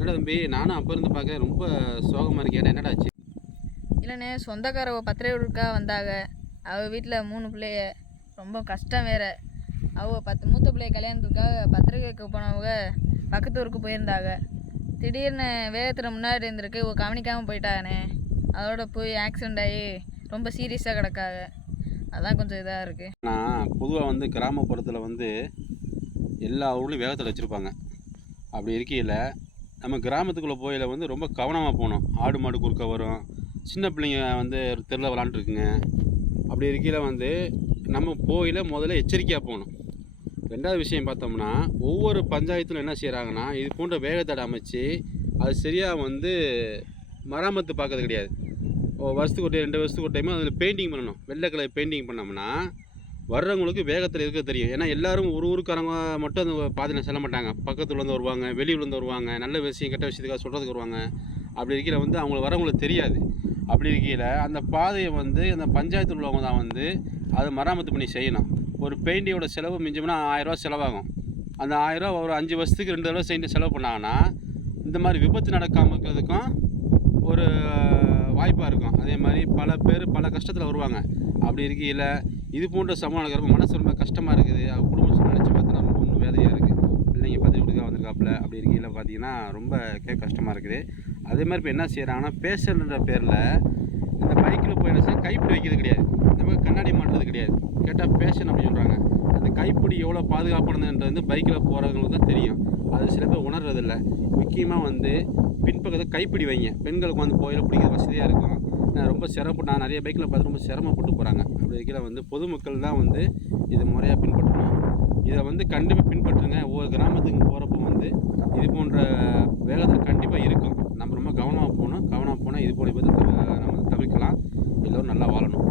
என்னடா தம்பி, நானும் அப்போ இருந்து பார்க்க ரொம்ப சோகமாக இருக்கேன். என்னடா ஆச்சு? இல்லைண்ணே, சொந்தக்காரவ பத்திரிகை கொடுக்கா வந்தாங்க. அவள் வீட்டில் 3 பிள்ளைய, ரொம்ப கஷ்டம் வேற. அவள் 10 மூத்த பிள்ளைய கல்யாணத்துக்காக பத்திரிகைக்கு போனவங்க பக்கத்து ஊருக்கு போயிருந்தாங்க. திடீர்னு வேகத்தில் முன்னாடி இருந்திருக்கு, கவனிக்காமல் போயிட்டாங்கண்ணே. அதோட போய் ஆக்சிடெண்ட் ஆகி ரொம்ப சீரியஸாக கிடக்காக. அதான் கொஞ்சம் இதாக இருக்குது. நான் பொதுவாக கிராமப்புறத்தில் எல்லா ஊர்லேயும் வேகத்தில் வச்சுருப்பாங்க. அப்படி இருக்கையில் நம்ம கிராமத்துக்குள்ளே போயில் ரொம்ப கவனமாக போகணும். ஆடு மாடு குறுக்க வரும், சின்ன பிள்ளைங்க தெருவில் விளாண்டுருக்குங்க. அப்படி இருக்கையில் நம்ம போயில் முதல்ல எச்சரிக்கையாக போகணும். ரெண்டாவது விஷயம் பார்த்தோம்னா, ஒவ்வொரு பஞ்சாயத்தில் என்ன செய்கிறாங்கன்னா, இது போன்ற வேகத்தடை அமைச்சு அது சரியாக மராமத்து பார்க்கறது கிடையாது. வருஷத்துக்கு ஒரு 2 வருஷத்துக்கு ஒரு டைமாக அதில் பெயிண்டிங் பண்ணணும். வெள்ளை கலர் பெயிண்டிங் பண்ணோம்னா வர்றவங்களுக்கு வேகத்தில் இருக்க தெரியும். ஏன்னா எல்லோரும் ஒரு ஊருக்காரங்க மட்டும் அந்த பாதையில் செல்ல மாட்டாங்க. பக்கத்துலேருந்து வருவாங்க, வெளியூர்லேருந்து வருவாங்க, நல்ல விஷயம் கெட்ட விஷயத்துக்காக சொல்கிறதுக்கு வருவாங்க. அப்படி இருக்கையில் அவங்களுக்கு வரவங்களுக்கு தெரியாது. அப்படி இருக்கையில் அந்த பாதையை அந்த பஞ்சாயத்தில் உள்ளவங்க தான் அதை மராமத்து பண்ணி செய்யணும். ஒரு பெயிண்டிங்கோட செலவு மிஞ்சம்னா 1000 ரூபா செலவாகும். அந்த 1000 ரூபா ஒரு 5 வருஷத்துக்கு 2 தடவை செலவு பண்ணாங்கன்னா இந்த மாதிரி விபத்து நடக்காமல் இருக்கிறதுக்கும் ஒரு வாய்ப்பாக இருக்கும். அதே மாதிரி பல பேர் பல கஷ்டத்தில் வருவாங்க. அப்படி இருக்கையில் இது போன்ற சம்பவம் நடக்கிறப்ப மனசு ரொம்ப கஷ்டமாக இருக்குது. அவங்க குடும்பம் நினச்சி பார்த்தோன்னா ரொம்ப இன்னும் வேதனையாக இருக்குது. பிள்ளைங்க பத்திரிக்கை கொடுக்க வந்திருக்காப்புல. அப்படி இருக்கையில் பார்த்தீங்கன்னா ரொம்ப கஷ்டமாக இருக்குது. அதே மாதிரி இப்போ என்ன செய்கிறாங்கன்னா, பேஷண்ட்ன்ற பேரில் இந்த பைக்கில் போய் என்ன செய்ய கைப்பிடி வைக்கிறது கிடையாது, இந்த கண்ணாடி மாட்டுறது கிடையாது. கேட்டால் பேஷண்ட் அப்படின்னு சொல்கிறாங்க. அந்த கைப்பிடி எவ்வளோ பாதுகாப்பானதுன்றது பைக்கில் போகிறவங்களுக்கு தான் தெரியும். அது சில பேர் உணர்றதில்லை. முக்கியமாக பின்பக்கத்தை கைப்பிடி வைங்க. பெண்களுக்கு போயில் பிடிக்கிற வசதியாக இருக்கும். ரொம்ப நான் நிறைய பைக்கில் பார்த்து ரொம்ப சிரமப்பட்டு போகிறாங்க. அப்படி இருக்கையில் பொதுமக்கள் தான் இதை முறையாக பின்பற்றணும். இதை கண்டிப்பாக பின்பற்றுங்க. ஒவ்வொரு கிராமத்துக்கு போகிறப்போ இது போன்ற வேகத்தில் கண்டிப்பாக இருக்கும். நம்ம ரொம்ப கவனமாக போகணும். கவனமாக போனால் இது போல விபத்தை நம்ம தவிர்க்கலாம். எல்லோரும் நல்லா வாழணும்.